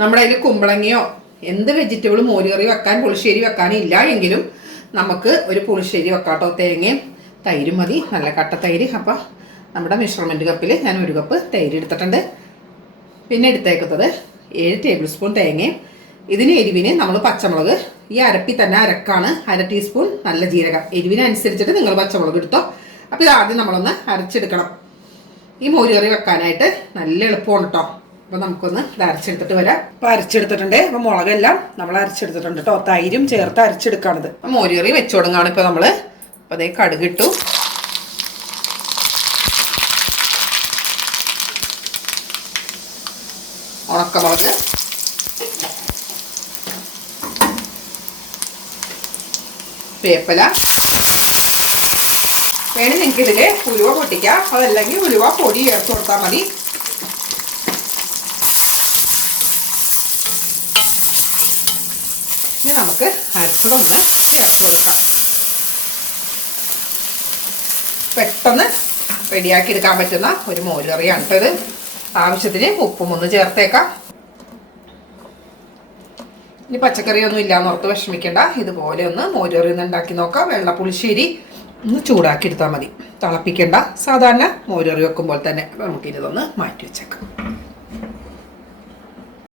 നമ്മുടെ അതിൽ കുമ്പളങ്ങയോ എന്ത് വെജിറ്റബിൾ മോരുകറി വെക്കാൻ പുളിശ്ശേരി വെക്കാനും ഇല്ല എങ്കിലും നമുക്ക് ഒരു പുളിശ്ശേരി വെക്കാട്ടോ. തേങ്ങയും തൈരും മതി, നല്ല കട്ട തൈര്. അപ്പോൾ നമ്മുടെ മെഷർമെൻറ്റ് കപ്പിൽ ഞാൻ 1 കപ്പ് തൈര് എടുത്തിട്ടുണ്ട്. പിന്നെ എടുത്തേക്കുന്നത് 7 ടേബിൾ സ്പൂൺ തേങ്ങയും. ഇതിന് എരിവിന് നമ്മൾ പച്ചമുളക് ഈ അരപ്പി തന്നെ അരക്കാണ്. 1/2 ടീസ്പൂൺ നല്ല ജീരകം. എരിവിനനുസരിച്ചിട്ട് നിങ്ങൾ പച്ചമുളക് എടുത്തോ. അപ്പോൾ ഇതാദ്യം നമ്മളൊന്ന് അരച്ചെടുക്കണം. ഈ മോരുകറി വെക്കാനായിട്ട് നല്ല എളുപ്പമാണ് കേട്ടോ. അപ്പോൾ നമുക്കൊന്ന് ഇത് അരച്ചെടുത്തിട്ട് വരാം. അപ്പോൾ അരച്ചെടുത്തിട്ടുണ്ട്. അപ്പോൾ മുളകെല്ലാം നമ്മൾ അരച്ചെടുത്തിട്ടുണ്ട് കേട്ടോ. തൈരും ചേർത്ത് അരച്ചെടുക്കാണിത്. അപ്പോൾ മോരുകറി വെച്ചു തുടങ്ങുകയാണ് ഇപ്പോൾ നമ്മൾ. അപ്പോൾ അതേ കടുകിട്ടു, ഉണക്കമുളക്, വേപ്പില. വേണം നിങ്ങൾക്ക് ഇതിൽ ഉലുവ പൊട്ടിക്കാം, അതല്ലെങ്കിൽ ഉലുവ പൊടി ചേർത്ത് കൊടുത്താൽ മതി. ഇനി നമുക്ക് അരച്ചതൊന്ന് ചേർത്ത് കൊടുക്കാം. പെട്ടെന്ന് റെഡിയാക്കി എടുക്കാൻ പറ്റുന്ന ഒരു മോരുകറിയാണ് കേട്ടോ ഇത്. ആവശ്യത്തിന് ഉപ്പും ഒന്ന് ചേർത്തേക്കാം. ഇനി പച്ചക്കറിയൊന്നും ഇല്ലാന്ന് ഓർത്ത് വിഷമിക്കേണ്ട. ഇതുപോലെ ഒന്ന് മോരുകറി ഒന്ന് ഉണ്ടാക്കി നോക്കാം. വെള്ളപ്പുളിശ്ശേരി ഒന്ന് ചൂടാക്കി എടുത്താൽ മതി, തിളപ്പിക്കേണ്ട. സാധാരണ മോരുകറി വെക്കുമ്പോൾ തന്നെ. അപ്പോൾ നമുക്കിതൊന്ന് മാറ്റി വെച്ചേക്കാം.